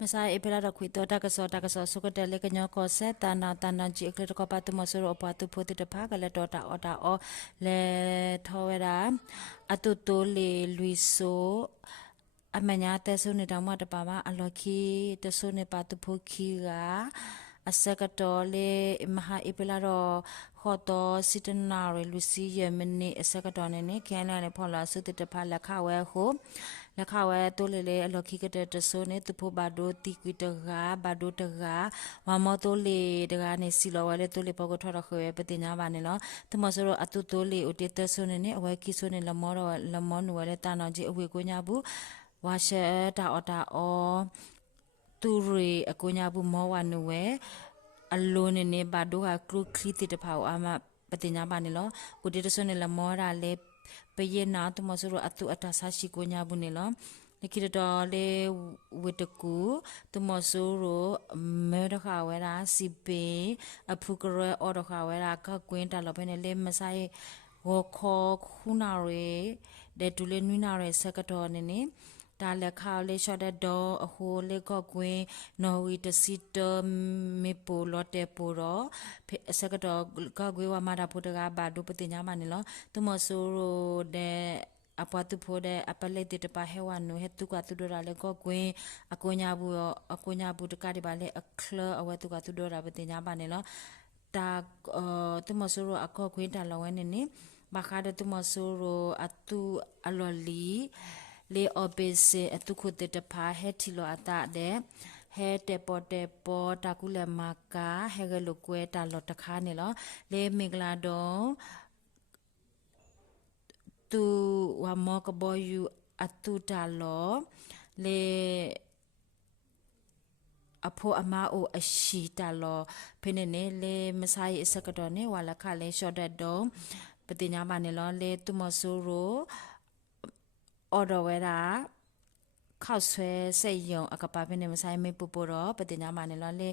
Masa ibela da kuito da kaso suka dele kanyo ko se tana ji ekle ko patu mosoro opatu poti de pa kale dota oda o le thowera atu to le luiso amanya te so ne da ma da pa ma aloki te so ne patu phoki ga asakato le maha ibela ro khoto sitanare lusi yemni asakato ne kena ne phola su te pa la kha we ho la kha we to le aloki ke te so ne tu pho ba do ti kwi ta ga ba do ta ga wa mo to le ta ga ne si lo wa le to le po ko tho ro khwe pe tin nya ba ne lo tu mo so ro atu to le o te te so ne awe ki so ne la mo nu wa le ta na ji awe ko nya bu wa she ta o tu re a ko nya bu mo wa nu we a lo ne ba do ha kru kli ti te pha o ama pe tin nya ba ne lo ko te so ne la mo ra le pe ye na tu mo so ro atu ata sa shi ko nya bu ne lo nikito le witaku tumosuro mera khawera sipe aphukre order khawera ka kwinta lo bene le masai wo kho khuna re de tule nuina re sakato ne ne ta le khaw le shot de do a ho le ko kwin no wi de sit me po lo te po ro sakato ka gwe wa ma da pho ga ba do patinya ma ne lo tumosuro de apatu phode apale te pa hewa no hetu ka tu dora le ko kwin akonya bu de ka de ba le akhla awatu ka tu dora ba te nya ba ne lo ta tu masuro akko kwin ta lo ne ne ba kha de tu masuro atu aloli le obese atu khu te pa he thi lo ata de he te po ta ku le maka he ga lo kwe ta lo ta kha ne lo le mingla do tu wa mo ka bo yu atu ta lo le apho ama o ashi ta lo phene ne le masai isakato ne wala kha le short that do patinya ba ne lo le tu mo so ro order wera ခောက်ဆွဲစိတ်ယုံအကပါပင်းနေမဆိုင်မေပူပတော့ပတင်ညာမနေလောလေ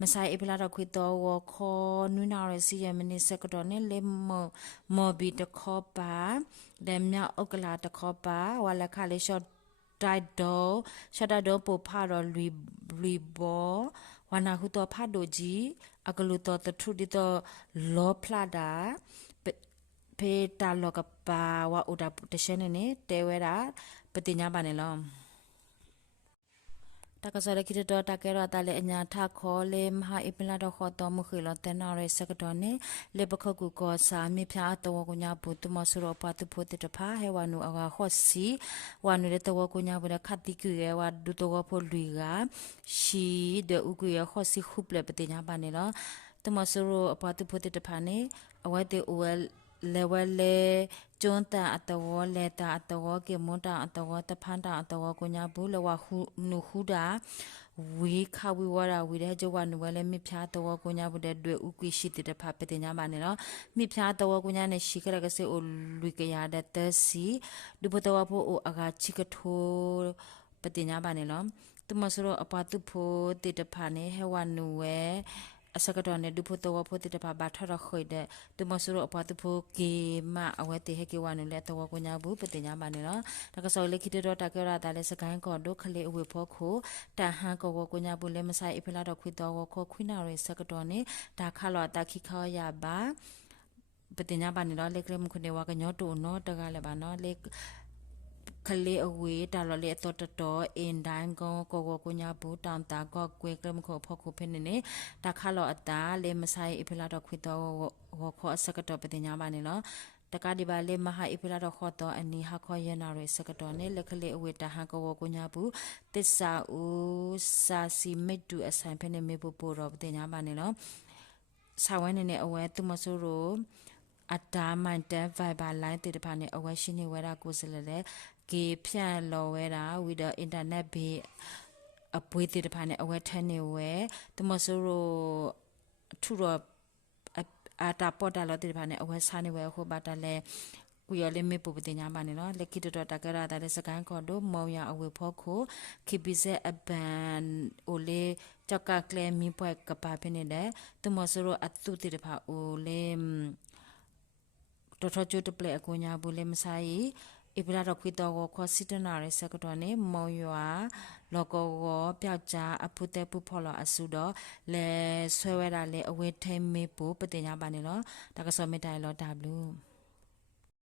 မဆိုင်အပလာတော့ခွေတော့ဝခေါ်နွိနာရစီယမနိစကတော့နေလေမော်ဘီတခေါ်ပါဒဲမြောက်ဥကလာတခေါ်ပါဝါလခလေး short တိုက်တော့ရှော့တော့ပိုဖာတော့လူဘောဝနာဟုတော့ဖတ်တို့ကြီးအကလူတော့တထုဒီတော့လောဖလာတာဖေတာလောကပါဝဥဒတရှနေနေတဲဝဲတာပတင်ညာပါနေလောတကစားရခိတတကရတာလေအညာထခေါ်လေမဟာအပလာတော့ခေါ်တော်မခွေလောတနာရဲစကတော်နေလေပခကူကောစာမိဖျားတော်ကိုညာဘူးတမဆရောပတ်ဖို့တဖာဟဲဝနုအကခေါ်စီဝနုရတော်ကိုညာဘူးခတ်တိကူရဲဝဒုတော်ဖို့လူကရှီဒဥကူရခေါ်စီခုပလေပတိညာပါနေလောတမဆရောအပတ်ဖို့တဖာနေအဝဲတေအိုလေဝဲလေကျွန်းတာအတော်လေတာအတော်ကေမွန်တာအတော်တဖန်တာအတော်ကိုညာဘူးလဝခုနုခုတာဝေခဝေဝရာဝေတဲ့ကြဝနဝဲလေမိဖျားတော်ကိုညာဘူးတဲ့တွေ့ဥကွေရှိတဲ့ဖပတဲ့ညာပါနေတော့မိဖျားတော်ကိုညာနဲ့ရှိကြကစေအိုလူကရတဲ့တစီဒုပတော်ဖို့အကချိကထိုးပတဲ့ညာပါနေတော့တမစရောအပတုဖို့တဲ့တဖာနေဟဝနုဝဲအစကတော့နေဒုဖို့တော့ဖို့တဲ့ပါဘာထရခွေတဲ့သူမဆူရအပတ်ဖို့ကေမအဝဲတေဟကေဝနုလဲတော့ကိုညာဘူးပတင်ညာပါနေနော်တကဆော်လေခိတတော့တကရတာလဲစကိုင်းကောဒုခလေအဝေဖို့ခိုတဟန်ကောကိုညာဘူးလဲမဆိုင်အဖလာတော့ခွေတော့ကိုခွိနာရဲစကတော့နေတာခါလောတာခိခောရပါပတင်ညာပါနေတော့လေကရမခုနေဝကညောတူနော်တကလည်းပါနော်လေခလေအဝေးတာလလေတော်တော်အင်ဒိုင်းကောကိုညာဘူးတောင်တာကောကွေကရမခေါ်ဖို့ခုဖင်းနေတာခါလောအတာလေမဆိုင်အဖလာတော့ခွေတော့ဝခေါ်အစကတော့ပတင်ညာပါနေလောတကဒီပါလေမဟာအဖလာတော့ခေါ်တော့အနီဟာခေါ်ရနာရဲစကတော့နေလက်ခလေအဝေးတာဟန်ကိုညာဘူးတစ္ဆာဦးစာစီမစ်တူအဆိုင်ဖင်းနေမေပူပိုတော့ပတင်ညာပါနေလောစာဝဲနေအဝဲသူမဆိုးရောအတာမန်တန်ဗိုင်ဘာလိုင်းတေတဖာနေအဝဲရှိနေဝဲတာကိုစလဲလေကေဖြန့်လော်ဝဲတာဝီဒအင်တာနက်ဘေးအပွေးတေတဖာနေအဝဲထန်းနေဝဲသူမဆိုးရောထူတော့အာတာပေါ်တာလောတေတဖာနေအဝဲစားနေဝဲဟိုဘာတလဲကူရလေးမေပူပတင်ညာပါနေနော်လက်ကိတတော်တကရတာတဲ့စကန်ကောဒိုမောင်ရအဝေဖို့ခိုခိပိဇေအဘန်အိုလေကြောက်ကကလဲမီပွဲကပါဖနေတယ်သူမဆိုးရောအတုတေတဖာအိုလေတော်တော်ကျွတ်ပလက်အကိုညာဘူးလေမဆိုင် ဧပြီလတော့ခွေတော့ကိုခေါ်စစ်တနာရဲစကတော့နေမောင်ရွာလောကောကိုပြောက်ကြအဖုတဲပူဖော်လာအစုတော့လဲဆွဲဝဲတာလဲအဝဲထိန်မေပူပတင်ညာပါနေလို့ဒါကစောမေတိုင်လို့ W